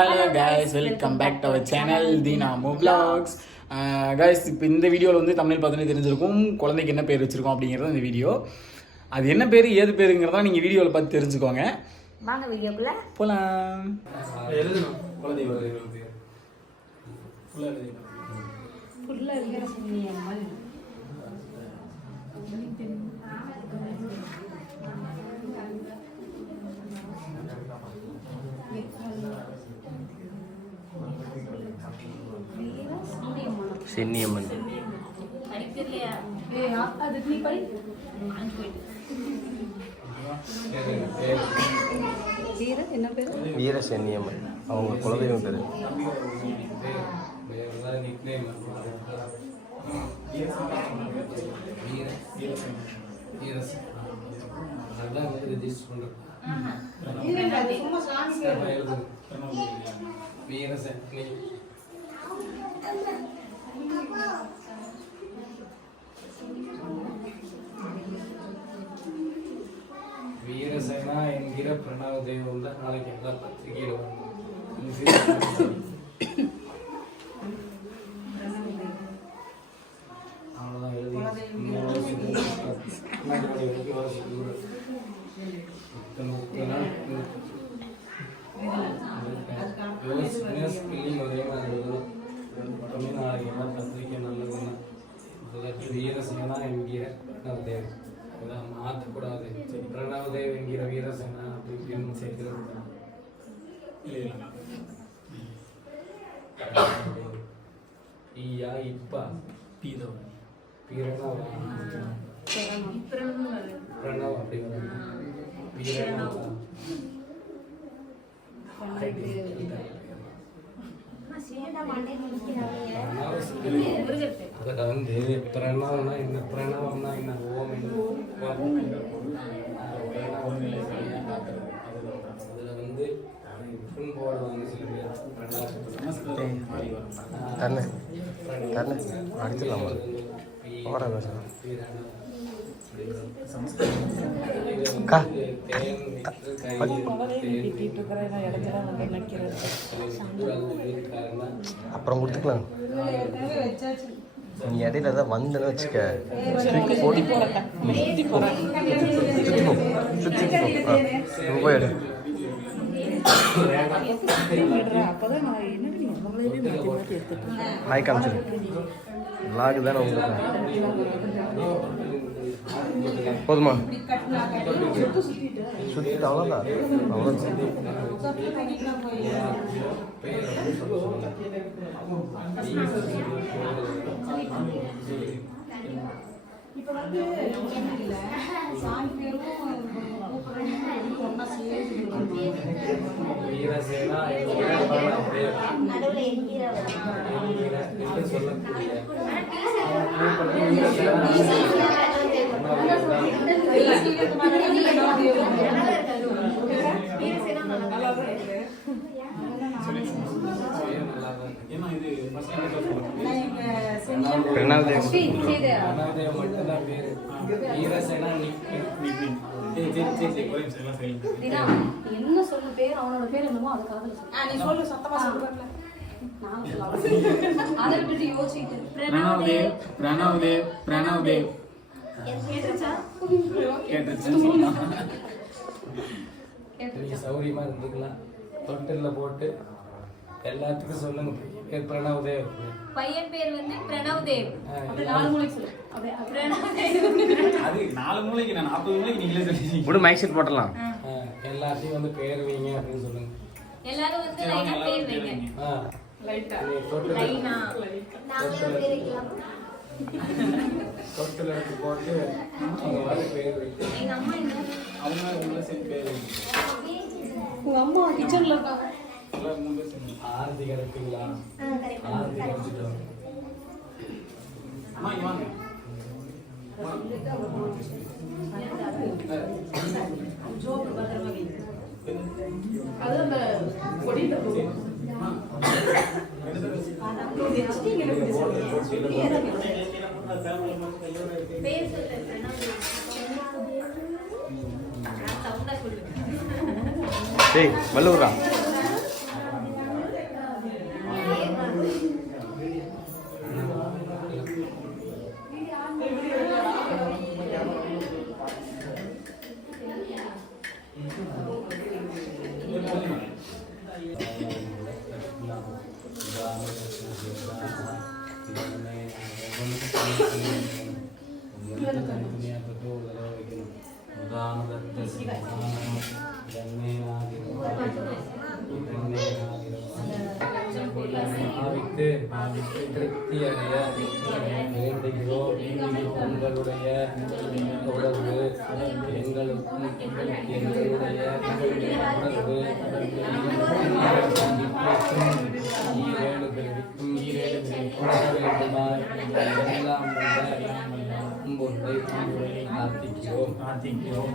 Hello guys, welcome back to our channel தீனாமு vlogs. Guys, இப்போ இந்த வீடியோவில் வந்து தமிழ் பார்த்தோன்னே தெரிஞ்சிருக்கும் குழந்தைக்கு என்ன பேர் வச்சுருக்கோம் அப்படிங்கிறது இந்த வீடியோ. அது என்ன பேர் ஏது பேருங்கிறதா நீங்கள் வீடியோவில் பார்த்து தெரிஞ்சுக்கோங்க. வாங்க வீடியோக்குள்ள போகலாம். எழுதணும் குழந்தை சென்னியம்மன் வீர சென்னியம்மன் அவங்க குலதெய்வம் பேரு. வீரசேனா என்கிற பிரணவ தெய்வம் தான் நாளைக்கு எல்லா பத்திரிகையில் வரும். அவ்வளோதான் எழுதி நாளைக்கு எல்லா பத்திரிகை நல்லதுன்னா வீரசேனா என்கிற பிரணவ தெய்வம் இதெல்லாம் மாற்றக்கூடாது. பிரணவதேவ் என்கிற வீரசேனா அப்படின்னு சேர்க்கிறது ஈயா இப்பா பிரணவ் அப்படி அதில் வந்து பிரணவம்னா என்ன, பிரணவம்னா என்ன, ஓம் என்ன, அதில் வந்து போடுவாங்க சில பேர் தண்ணே தண்ணே அடிச்சிடலாமா ஓர பேசலாம் அப்புறம் கொடுத்துக்கலாம். நீ இடையில தான் வந்தேன்னு வச்சுக்க ஓடி சுற்றி போ போய் எடு. ஹாய் காமிச்சிரு லாகு தானே உங்களுக்கு போதுமா? சுற்றிட்டு அவ்வளோதான் அவ்வளோதான். இப்போ வந்து சாமி பேரும் வீரசேனா பிரணவதேவ் மட்டும்தான் பேரு. வீரசேனா என்ன சொல்லு பேர், அவனோட பேர் என்னமோ அதுக்காக நீ சொல்லு, சத்தமா சொல்லு. அதை விட்டுட்டு யோசிச்சுட்டு பிரணவதேவ் பிரணவதேவ் பிரணவதேவ் நீங்க சௌரியமா இருந்துக்கலாம். தொட்டில் போட்டு எல்லாத்துக்கும் சொல்லுங்க பிரணவதேவ். பையன் பேர் வந்து பிரணவதேவ். அப்படி 4 மூளைக்கு சொல்லு. அப்படியே அது 4 மூளைக்கு நான் 40 மூளைக்கு நீங்களே சொல்லி கூட மைக் செட் போடலாம். எல்லாத்தையும் வந்து பேர் வைங்க அப்படின்னு சொல்லுங்க. எல்லாரும் வந்து லைனா பேர் வைங்க. லைட்டா லைனா நாங்க பேர் வைக்கலாம். தொட்டில் எடுத்து போட்டு அவங்க வந்து பேர் வைங்க. எங்க அம்மா என்ன அவங்க உள்ள சேர்ந்து பேர் வைங்க. உங்க அம்மா கிச்சன்ல இருக்காங்க. ஆரத்தி கிடைப்பீங்களா? ஆரத்தி கிடைச்சிட்டோம். அம்மா இங்க வாங்க. அது அந்த பொடிட்ட போடு. பேர் டேய் வல்லூரா திருப்தியடைய வேண்டுகிறோம். உங்களுடைய தொடர்பு எங்களுக்கும் எங்களுடைய தொடர்பு ஈரேடுகளுக்கும் வேண்டுமாய் எல்லாம் உங்களை பிரார்த்திக்கிறோம்.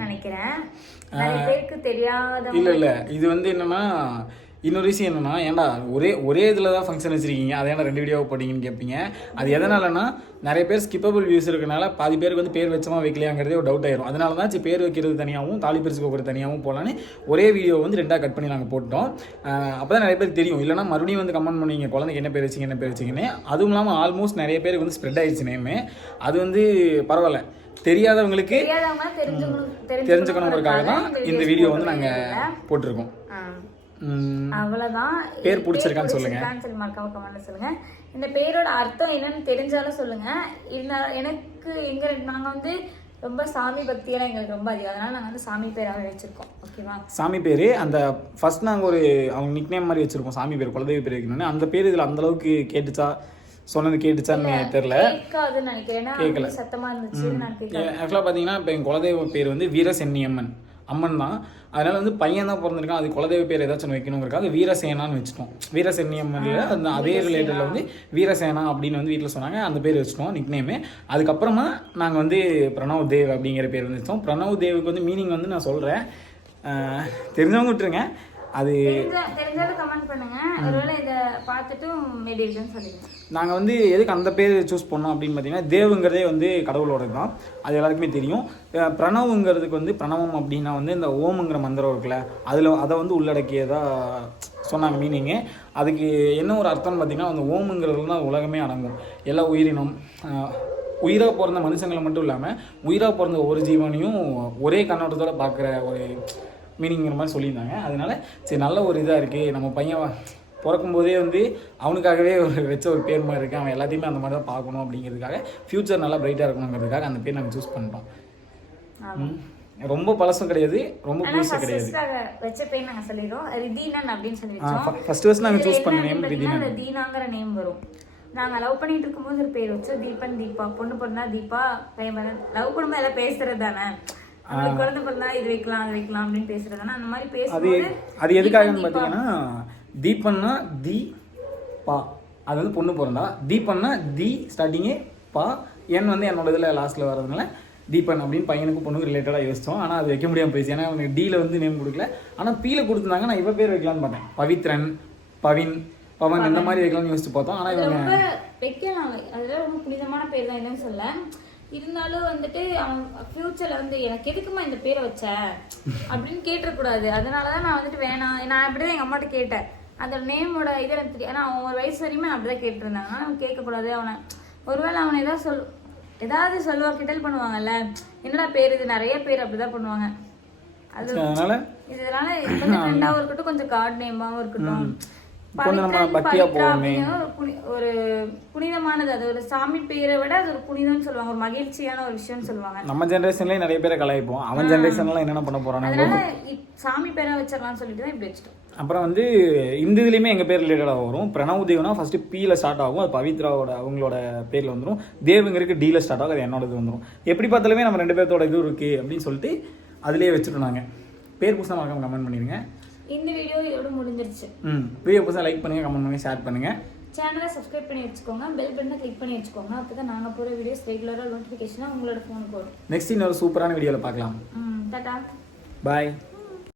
நினைக்கிறேன் நிறைய பேருக்கு தெரியாத இல்ல இது வந்து என்னன்னா இன்னொரு விஷயம் என்னன்னா, ஏன்டா ஒரே இதில் தான் ஃபங்க்ஷன் வச்சிருக்கீங்க, அதை ஏன்னா 2 வீடியோவை போட்டிங்கன்னு கேட்பீங்க. அது எதனாலன்னா நிறைய பேர் ஸ்கிப்பபிள் வியூஸ் இருக்கனால பாதி பேருக்கு வந்து பேர் வச்சமா வைக்கலையாங்கிறதே ஒரு டவுட் ஆயிரும். அதனால தான் பேர் வைக்கிறது தனியாகவும் தாலி பரிசு கோக்குறது தனியாகவும் போகலான்னு ஒரே வீடியோ வந்து 2ஆக கட் பண்ணி நாங்கள் போட்டோம். அப்போ தான் நிறைய பேருக்கு தெரியும். இல்லைனா மறுபடியும் வந்து கமெண்ட் பண்ணுவீங்க குழந்தைக்கு என்ன பேர் வச்சிங்கன்னு. அதுவும் இல்லாமல் ஆல்மோஸ்ட் நிறைய பேருக்கு வந்து ஸ்ப்ரெட் ஆயிடுச்சு நேமு. அது வந்து பரவாயில்ல, தெரியாதவங்களுக்கு தெரிஞ்சுக்கணுங்கிறதுக்காக தான் இந்த வீடியோ வந்து நாங்கள் போட்டிருக்கோம். அவ்வளவுதான். பேர் பிடிச்சிருக்கான்னு சொல்லுங்க, கமெண்ட்ல சொல்லுங்க. இந்த பேரோட அர்த்தம் என்னன்னு தெரிஞ்சாலும் சொல்லுங்க. எனக்கு நாங்க வந்து ரொம்ப சாமி பக்தியெல்லாம் எங்களுக்கு ரொம்ப அதிகம், அதனால நாங்கள் வந்து சாமி பேராகவே வச்சிருக்கோம். ஓகேவா, சாமி பேர் அந்த ஃபர்ஸ்ட் நாங்கள் அவங்க நிக் நேம் மாதிரி வச்சிருக்கோம். சாமி பேர் குலதெய்வ பேர் வைக்கணும்னு. அந்த பேர் இதில் அந்த அளவுக்கு கேட்டுச்சா, சொன்னது கேட்டுச்சான்னு தெரியல, கேட்கல, சத்தமா இருந்துச்சு. ஆக்சுவலாக பார்த்தீங்கன்னா இப்போ எங்கள் குலதெய்வ பேர் வந்து வீரசென்னியம்மன் அம்மன் தான். அதனால வந்து பையன் தான் பிறந்திருக்கான், அது குலதெய்வ பேர் ஏதாச்சும் வைக்கணுங்கிறக்காக வீரசேனான்னு வச்சுட்டோம். வீரசென்னியம்மன்ல அந்த அதே ரிலேட்டடில் வந்து வீரசேனா அப்படின்னு வந்து வீட்டில் சொன்னாங்க, அந்த பேர் வச்சுட்டோம் நிக் நேமு. அதுக்கப்புறமா நாங்கள் வந்து பிரணவ் தேவ் அப்படிங்கிற பேர் வந்து வச்சோம். பிரணவ் தேவுக்கு வந்து மீனிங் வந்து நான் சொல்கிறேன், தெரிஞ்சவங்க விட்டுருங்க. அது தெரிஞ்சாலும் கமெண்ட் பண்ணுங்க, ஒருவேளை இதை பார்த்துட்டு மேபி இருக்குன்னு சொல்லுங்க. நாங்கள் வந்து எதுக்கு அந்த பேர் சூஸ் பண்ணோம் அப்படின்னு பார்த்தீங்கன்னா, தேவுங்கிறதே வந்து கடவுளோடது தான், அது எல்லாருக்குமே தெரியும். பிரணவுங்கிறதுக்கு வந்து பிரணவம் அப்படின்னா வந்து இந்த ஓமுங்கிற மந்திரம் இருக்குல்ல, அதை வந்து உள்ளடக்கியதாக சொன்னாங்க மீனிங்கு. அதுக்கு என்ன ஒரு அர்த்தம்னு பார்த்தீங்கன்னா, அந்த ஓமுங்கிறதுல தான் உலகமே அடங்கும். எல்லா உயிரினம், உயிராக பிறந்த மனுஷங்களை மட்டும் இல்லாமல் உயிராக பிறந்த ஒரு ஜீவனையும் ஒரே கண்ணோட்டத்தோடு பார்க்குற ஒரு மீனிங்கிற மாதிரி சொல்லியிருந்தாங்க. அதனால சரி, நல்ல ஒரு இதாக இருக்குது. நம்ம பையன் பிறக்கும்போதே வந்து அவனுக்காகவே வச்ச ஒரு பேர் மாதிரி இருக்குது, அவன் எல்லாத்தையுமே அந்த மாதிரி தான் பார்க்கணும் அப்படிங்கிறதுக்காக, ஃப்யூச்சர் நல்லா பிரைட்டாக இருக்கணுங்கிறதுக்காக அந்த பேர் நாங்கள் சூஸ் பண்ணிட்டோம். ரொம்ப பழசும் கிடையாது, ரொம்ப புதுசும் கிடையாது. வச்ச பேர் நாங்கள் சொல்லிடுறோம், ரிதீனன் அப்படின்னு சொல்லிடுறோம். ஃபர்ஸ்ட் ஃபர்ஸ்ட் நாங்கள் சூஸ் பண்ண நேம் ரிதீனன். தீனாங்கிற நேம் வரும். நாங்கள் லவ் பண்ணிட்டு இருக்கும்போது ஒரு பேர் வச்சோம், தீபன் தீபா. பொண்ணு பொண்ணா தீபா, பையன் லவ் பண்ணும்போது எல்லாம் பேசுறது தானே, குழந்தை பிறந்தா இது வைக்கலாம் அது வைக்கலாம் அப்படின்னு பேசுறதுனா அந்த மாதிரி பேசுறது. அது எதுக்காகன்னு பார்த்தீங்கன்னா, தீபன்னா தி பா, அது வந்து பொண்ணு பிறந்தா. தீபன்னா தி ஸ்டார்டிங்கே, பா என் வந்து என்னோட இதில் லாஸ்ட்டில் வர்றதுனால தீபன் அப்படின்னு பையனுக்கு பொண்ணுக்கு ரிலேட்டடாக யோசித்தோம். ஆனால் அது வைக்க முடியாமல் போயிடுச்சு, ஏன்னா அவனுக்கு டியில் வந்து நேம் கொடுக்கல. ஆனால் பீல கொடுத்துருந்தாங்க, நான் இவ பேர் வைக்கலான்னு பார்த்தேன், பவித்ரன், பவின், பவன் இந்த மாதிரி வைக்கலாம்னு யோசிச்சு பார்த்தோம். ஆனால் இவங்க வைக்கலாம், அதெல்லாம் ரொம்ப புனிதமான பேர் தான், இல்லைன்னு சொல்ல. இருந்தாலும் வந்துட்டு அவன் ஃபியூச்சர்ல வந்து எனக்கு எதுக்குமா இந்த பேரை வச்ச அப்படின்னு கேட்டக்கூடாது. அதனாலதான் நான் வந்துட்டு வேணாம், நான் அப்படிதான் எங்க அம்மாட்ட கேட்டேன். அந்த நேமோட இது எனக்கு தெரியும், ஏன்னா அவன் ஒரு வயசு வரையுமே அப்படிதான் கேட்டுருந்தாங்க. அவன் கேட்கக்கூடாது, அவனை ஒருவேளை அவனை ஏதாவது ஏதாவது சொல்லுவாங்க, கிண்டல் பண்ணுவாங்கல்ல, என்னடா பேர் இது, நிறைய பேர் அப்படிதான் பண்ணுவாங்க. அது அதனால இதனால கொஞ்சம் ட்ரெண்டாவும் இருக்கட்டும், கொஞ்சம் காட் நேமாவும் இருக்கட்டும். கொஞ்சம் நம்ம பவித்ரன், பக்தியா பவித்ரா போவோமே. அப்படிங்கிற ஒரு புனிதமானது. அது ஒரு சாமி பேரை விட அது ஒரு புனிதம்னு சொல்லுவாங்க, ஒரு மகிழ்ச்சியான ஒரு விஷயம்னு சொல்லுவாங்க. நம்ம ஜென்ரேஷன்லயே நிறைய பேரை கலாய்ப்போம், அவன் ஜென்ரேஷன்லாம் என்னென்ன பண்ண போறானு. அதனால சாமி பேரா வச்சிடலாம்னு சொல்லிட்டு தான் இப்படி வச்சுட்டோம். அப்புறம் வந்து இந்த இதுலேயுமே எங்கள் பேர் ரிலேட்டடாக வரும். பிரணவ் தேவ்னா ஃபஸ்ட்டு பீல ஸ்டார்ட் ஆகும், அது பவித்ராவோட அவங்களோட பேரில் வந்துடும். தேவுங்கிறதுக்கு டீல ஸ்டார்ட் ஆகும், அது என்னோடது வந்துடும். எப்படி பார்த்தாலுமே நம்ம 2 பேர்த்தோட இது இருக்குது அப்படின்னு சொல்லிட்டு அதுலேயே வச்சுட்டோம். நாங்கள் பேர் புதுசாக மறக்காம கமெண்ட் பண்ணிடுங்க. இந்த வீடியோ இதோட முடிஞ்சிருச்சு. வீடியோ புதுசாக லைக் பண்ணுங்கள், கமெண்ட் பண்ணுங்கள், ஷேர் பண்ணுங்கள். சேனலை சப்ஸ்கிரைப் பண்ணி வச்சுக்கோங்க, பெல் பட்டனை கிளிக் பண்ணி வச்சுக்கோங்க. அப்போ தான் நாங்கள் போகிற வீடியோஸ் ரெகுலராக நோட்டிஃபிகேஷனாக உங்களோட ஃபோனுக்கு வரும். நெக்ஸ்ட் இன்னொரு சூப்பரான வீடியோவில் பார்க்கலாம். டாடா. பாய்.